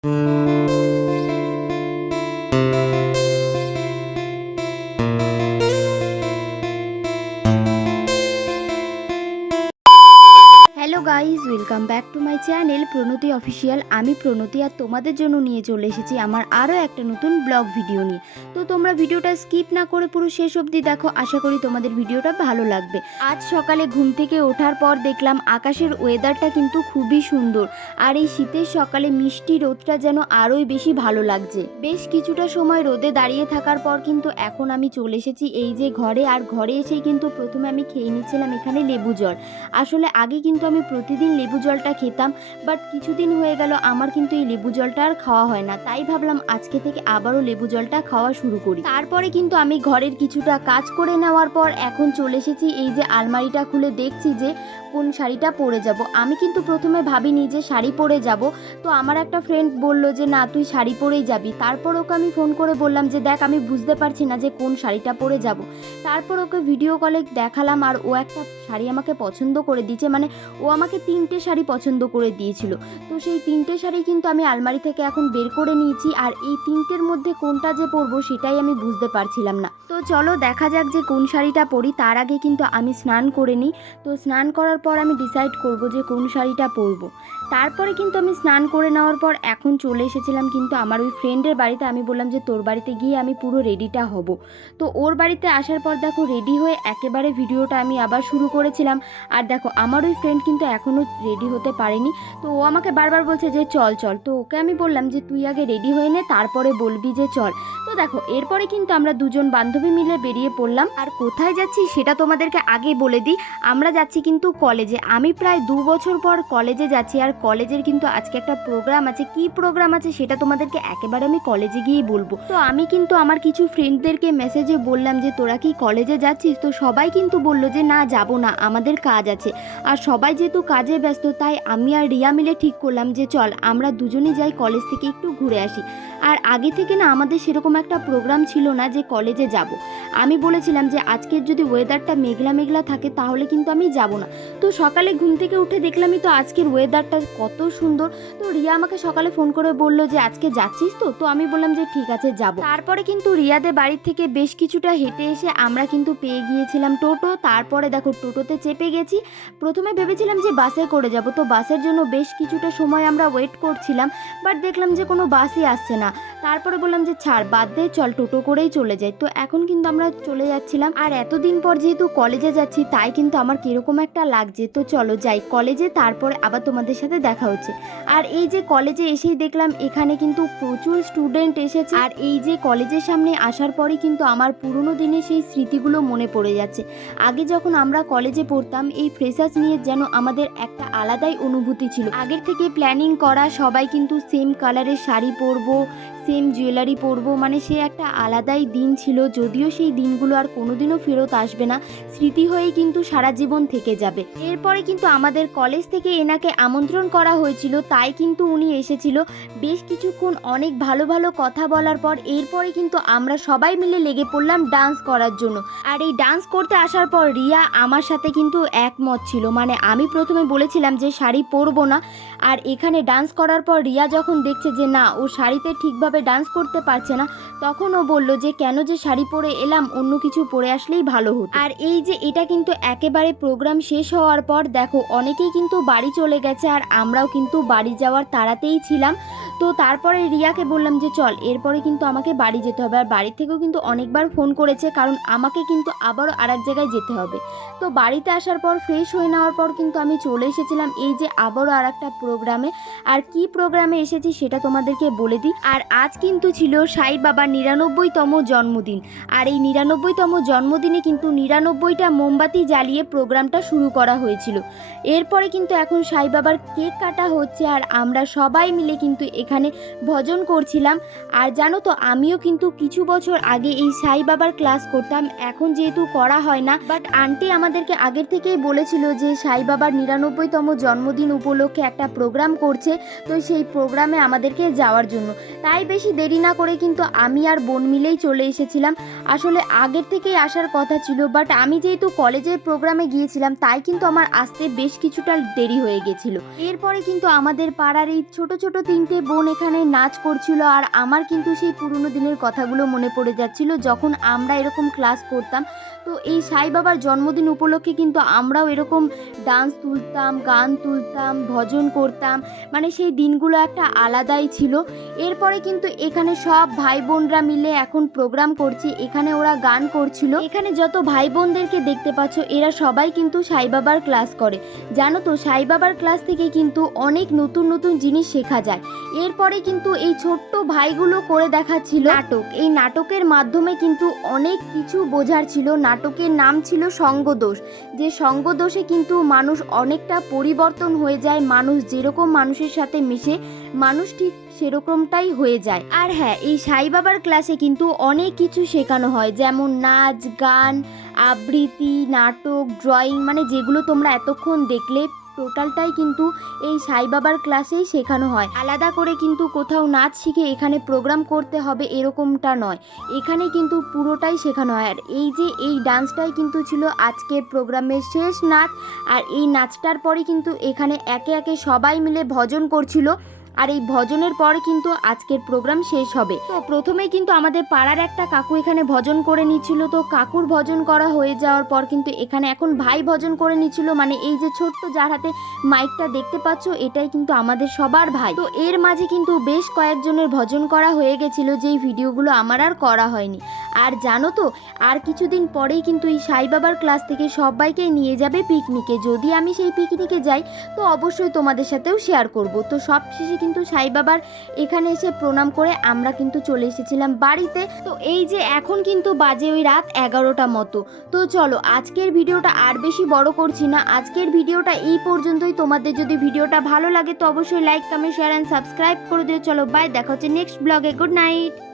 Hello guys, welcome back to my channel Pranati official. আমি প্রণতি আর তোমাদের জন্য নিয়ে চলে এসেছি আমার আরও একটা নতুন ব্লগ ভিডিও নিয়ে। তো তোমরা ভিডিওটা স্কিপ না করে পুরো শেষ অবধি দেখো, আশা করি তোমাদের ভিডিওটা ভালো লাগবে। আজ সকালে ঘুম থেকে ওঠার পর দেখলাম আকাশের ওয়েদারটা কিন্তু খুবই সুন্দর, আর এই শীতের সকালে মিষ্টি রোদটা যেন আরোই বেশি ভালো লাগছে। বেশ কিছুটা সময় রোদে দাঁড়িয়ে থাকার পর কিন্তু এখন আমি চলে এসেছি এই যে ঘরে, আর ঘরে এসেই কিন্তু প্রথমে আমি খেয়ে নিচ্ছিলাম এখানে লেবু জল। আসলে আগে কিন্তু আমি প্রতিদিন লেবু জলটা খেতাম, বাট কিছুদিন হয়ে গেল আমার কিন্তু এই লেবু জলটা আর খাওয়া হয় না, তাই ভাবলাম আজকে থেকে আবারও লেবু জলটা খাওয়া শুরু করি। তারপরে কিন্তু আমি ঘরের কিছুটা কাজ করে নেওয়ার পর এখন চলে এসেছি এই যে আলমারিটা খুলে দেখছি যে কোন শাড়িটা পরে যাব। আমি কিন্তু প্রথমে ভাবিনি যে শাড়ি পরে যাব, তো আমার একটা ফ্রেন্ড বলল যে না তুই শাড়ি পরেই যাবি। তারপর ওকে আমি ফোন করে বললাম যে দেখ আমি বুঝতে পারছি না যে কোন শাড়িটা পরে যাব। তারপর ওকে ভিডিও কলে দেখালাম আর ও একটা শাড়ি আমাকে পছন্দ করে দিয়েছে, মানে ও আমাকে 3টে শাড়ি পছন্দ করে দিয়েছিল। তো সেই 3টে শাড়ি কিন্তু আমি আলমারি থেকে এখন বের করে নিয়েছি, আর এই 3টের মধ্যে কোনটা যে পরবো সেটাই আমি বুঝতে পারছিলাম না। তো চলো দেখা যাক যে কোন শাড়িটা পরি। তার আগে কিন্তু আমি স্নান করে নিই। তো স্নান করার পর আমি ডিসাইড করব যে কোন শাড়িটা পরবো। তারপরে কিন্তু আমি স্নান করে নেওয়ার পর এখন চলে এসেছিলাম কিন্তু আমার ওই ফ্রেন্ডের বাড়িতে। আমি বললাম যে তোর বাড়িতে গিয়ে আমি পুরো রেডিটা হব। তো ওর বাড়িতে আসার পর দেখো রেডি হয়ে একেবারে ভিডিওটা আমি আবার শুরু করেছিলাম। আর দেখো আমার ওই ফ্রেন্ড কিন্তু এখনও রেডি হতে পারেনি, তো ও আমাকে বারবার বলছে যে চল চল। তো ওকে আমি বললাম যে তুই আগে রেডি হয়ে নে, তারপরে বলবি যে চল। তো দেখো এরপরে কিন্তু আমরা দুজন বান্ধবী মিলে বেরিয়ে পড়লাম। আর কোথায় যাচ্ছি সেটা তোমাদেরকে আগে বলে দিই, আমরা যাচ্ছি কিন্তু কলেজে। আমি প্রায় 2 বছর পর কলেজে যাচ্ছি, আর কলেজের কিন্তু আজকে একটা প্রোগ্রাম আছে। কি প্রোগ্রাম আছে সেটা তোমাদেরকে একেবারে আমি কলেজে গিয়েই বলবো। তো আমি কিন্তু আমার কিছু ফ্রেন্ডদেরকে মেসেজে বললাম যে তোরা কি কলেজে যাচ্ছিস, তো সবাই কিন্তু বলল যে না যাব না, আমাদের কাজ আছে। আর সবাই যেহেতু কাজে ব্যস্ত, তাই আমি আর রিয়া মিলে ঠিক করলাম যে চল আমরা দুজনেই যাই কলেজ থেকে একটু ঘুরে আসি। আর আগে থেকে না আমাদের সেরকম একটা প্রোগ্রাম ছিল না যে কলেজে যাব। আমি বলেছিলাম যে আজকের যদি ওয়েদারটা মেঘলা মেঘলা থাকে তাহলে কিন্তু আমি যাব না। তো সকালে ঘুম থেকে উঠে দেখলামই তো আজকের ওয়েদারটা কত সুন্দর। তো রিয়া আমাকে সকালে ফোন করে বলল যে আজকে যাচ্ছিস তো? তো আমি বললাম যে ঠিক আছে যাব। তারপরে কিন্তু রিয়াদের বাড়ির থেকে বেশ কিছুটা হেঁটে এসে আমরা কিন্তু পেয়ে গিয়েছিলাম টোটো। তারপরে দেখো টোটোতে চেপে গেছি। প্রথমে ভেবেছিলাম যে বাসে করে যাব, তো বাসের জন্য বেশ কিছুটা সময় আমরা ওয়েট করছিলাম, বাট দেখলাম যে কোনো বাসই আসছে না। তারপরে বললাম যে ছাড় বাদ দে, চল টোটো করেই চলে যাই। তো এখন কিন্তু আমরা চলে যাচ্ছিলাম। আর এতদিন পর যেহেতু কলেজে যাচ্ছি তাই কিন্তু আমার কিরকম একটা লাগছে। তো চলো যাই কলেজে, তারপরে আবার তোমাদের সাথে দেখা হচ্ছে। আর এই যে কলেজে এসেই দেখলাম এখানে কিন্তু প্রচুর স্টুডেন্ট এসেছে। আর এই যে কলেজের সামনে আসার পরে কিন্তু আমার পুরনো দিনের সেই স্মৃতিগুলো মনে পড়ে যাচ্ছে। আগে যখন আমরা কলেজে পড়তাম এই ফ্রেশার্স নিয়ে যেন আমাদের একটা আলাদাই অনুভূতি ছিল। আগের থেকে প্ল্যানিং করা, সবাই কিন্তু সেম কালারের শাড়ি পরবো, সেম জুয়েলারি পরবো, মানে সে একটা আলাদাই দিন ছিল। যদিও সেই দিনগুলো আর কোনোদিনও ফেরত আসবে না, স্মৃতি হয়েই কিন্তু সারা জীবন থেকে যাবে। এরপরে কিন্তু আমাদের কলেজ থেকে এনাকে আমন্ত্রণ করা হয়েছিল, তাই কিন্তু উনি এসেছিল। বেশ কিছুক্ষণ অনেক ভালো ভালো কথা বলার পর এরপরে কিন্তু আমরা সবাই মিলে লেগে পড়লাম ডান্স করার জন্য। আর এই ডান্স করতে আসার পর রিয়া আমার সাথে কিন্তু একমত ছিল, মানে আমি প্রথমে বলেছিলাম যে শাড়ি পরবো না, আর এখানে ডান্স করার পর রিয়া যখন দেখছে যে না ও শাড়িতে ঠিকভাবে ডান্স করতে পারছে না, তখন ও বলল যে কেন যে শাড়ি পরে এলাম, অন্য কিছু পরে আসলেই ভালো হতো। আর এই যে এটা কিন্তু একেবারে প্রোগ্রাম শেষ হওয়ার পর দেখো অনেকেই কিন্তু বাড়ি চলে গেছে, আর আমরাও কিন্তু বাড়ি যাওয়ার তাড়াতেই ছিলাম। তো তারপরে রিয়াকে বললাম যে চল, এরপরে কিন্তু আমাকে বাড়ি যেতে হবে। আর বাড়ি থেকেও কিন্তু অনেকবার ফোন করেছে, কারণ আমাকে কিন্তু আবারও আরেক জায়গায় যেতে হবে। তো বাড়িতে আসার পর ফ্রেশ হয়ে নেওয়ার পর কিন্তু আমি চলে এসেছিলাম এই যে আবারও আর একটা প্রোগ্রামে। আর কি প্রোগ্রামে এসেছি সেটা তোমাদেরকে বলে দিই। আর আজ কিন্তু ছিল সাই বাবার 99তম জন্মদিন। আর এই 99তম জন্মদিনে কিন্তু 99টা মোমবাতি জ্বালিয়ে প্রোগ্রামটা শুরু করা হয়েছিল। এরপরে কিন্তু এখন সাই বাবার কেক কাটা হচ্ছে, আর আমরা সবাই মিলে কিন্তু এখানে ভজন করছিলাম। আর জানো তো আমিও কিন্তু কিছু বছর আগে এই সাই বাবার ক্লাস করতাম, এখন যেহেতু করা হয় না, বাট আন্টি আমাদেরকে আগের থেকেই বলেছিল যে সাই বাবার 99তম জন্মদিন উপলক্ষে একটা প্রোগ্রাম করছে, তো সেই প্রোগ্রামে আমাদেরকে যাওয়ার জন্য। তাই বেশি দেরি না করে কিন্তু আমি আর বোন মিলেই চলে এসেছিলাম। আসলে আগের থেকেই আসার কথা ছিল, বাট আমি যেহেতু কলেজের প্রোগ্রামে গিয়েছিলাম তাই কিন্তু আমার আসতে বেশ কিছুটা দেরি হয়ে গেছিল। এরপরে কিন্তু আমাদের পাড়ার এই ছোট ছোট 3টে বোন এখানে নাচ করছিল, আর আমার কিন্তু সেই পুরনো দিনের কথাগুলো মনে পড়ে যাচ্ছিল যখন আমরা এরকম ক্লাস করতাম। তো এই সাই বাবার জন্মদিন উপলক্ষে কিন্তু আমরাও এরকম ডান্স তুলতাম, গান তুলতাম, ভজন করতাম, মানে সেই দিনগুলো একটা আলাদাই ছিল। এরপরে কিন্তু এখানে সব ভাই বোনরা মিলে এখন প্রোগ্রাম করছে, এখানে ওরা গান করছিল। এখানে যত ভাই বোনদেরকে দেখতে পাচ্ছ এরা সবাই কিন্তু সাই বাবার ক্লাস করে। জানো তো, সাই বাবার ক্লাস থেকে কিন্তু অনেক নতুন নতুন জিনিস শেখা যায়। এরপরে কিন্তু এই ছোট্ট ভাইগুলো করে দেখাচ্ছিল নাটক। এই নাটকের মাধ্যমে কিন্তু অনেক কিছু বোঝার ছিল। নাটকের নাম ছিল সঙ্গদোষ, যে সঙ্গদোষে কিন্তু মানুষ অনেকটা পরিবর্তন হয়ে যায়। মানুষ যেরকম মানুষের সাথে মিশে মানুষ ঠিক সেরকমটাই হয়ে যায়। আর হ্যাঁ, এই সাই বাবার ক্লাসে কিন্তু অনেক কিছু শেখানো হয়, যেমন নাচ, গান, আবৃত্তি, নাটক, ড্রয়িং, মানে যেগুলো তোমরা এতক্ষণ দেখলে টোটালটাই কিন্তু এই সাই বাবার ক্লাসেই শেখানো হয়। আলাদা করে কিন্তু কোথাও নাচ শিখে এখানে প্রোগ্রাম করতে হবে এরকমটা নয়, এখানে কিন্তু পুরোটাই শেখানো হয়। আর এই যে এই ডান্সটাই কিন্তু ছিল আজকের প্রোগ্রামের শেষ নাচ। আর এই নাচটার পরে কিন্তু এখানে একে একে সবাই মিলে ভজন করছিল, আর এই ভজনের পরে কিন্তু আজকের প্রোগ্রাম শেষ হবে। তো প্রথমেই কিন্তু আমাদের পাড়ার একটা কাকু এখানে ভজন করে নিচ্ছিল। তো কাকুর ভজন করা হয়ে যাওয়ার পর কিন্তু এখানে এখন ভাই ভজন করে নিচ্ছিল, মানে এই যে ছোট্ট যার হাতে মাইকটা দেখতে পাচ্ছ এটাই কিন্তু আমাদের সবার ভাই। তো এর মাঝে কিন্তু বেশ কয়েকজনের ভজন করা হয়ে গেছিল, যেই ভিডিওগুলো আমার আর করা হয়নি। আর জানো তো, আর কিছুদিন পরেই কিন্তু এই সাই বাবার ক্লাস থেকে সবাইকে নিয়ে যাবে পিকনিকে। যদি আমি সেই পিকনিকে যাই তো অবশ্যই তোমাদের সাথেও শেয়ার করব। তো সব শেষে কিন্তু সাই বাবার এখানে এসে প্রণাম করে আমরা কিন্তু চলে এসেছিলাম বাড়িতে। তো এই যে এখন কিন্তু বাজে ওই রাত 11টা মতো। তো চলো, আজকের ভিডিওটা আর বেশি বড় করছি না, আজকের ভিডিওটা এই পর্যন্তই। তোমাদের যদি ভিডিওটা ভালো লাগে তো অবশ্যই like, comment, share and subscribe করে দিও। চলো বাই, দেখা হচ্ছে নেক্সট ব্লগে। Good night.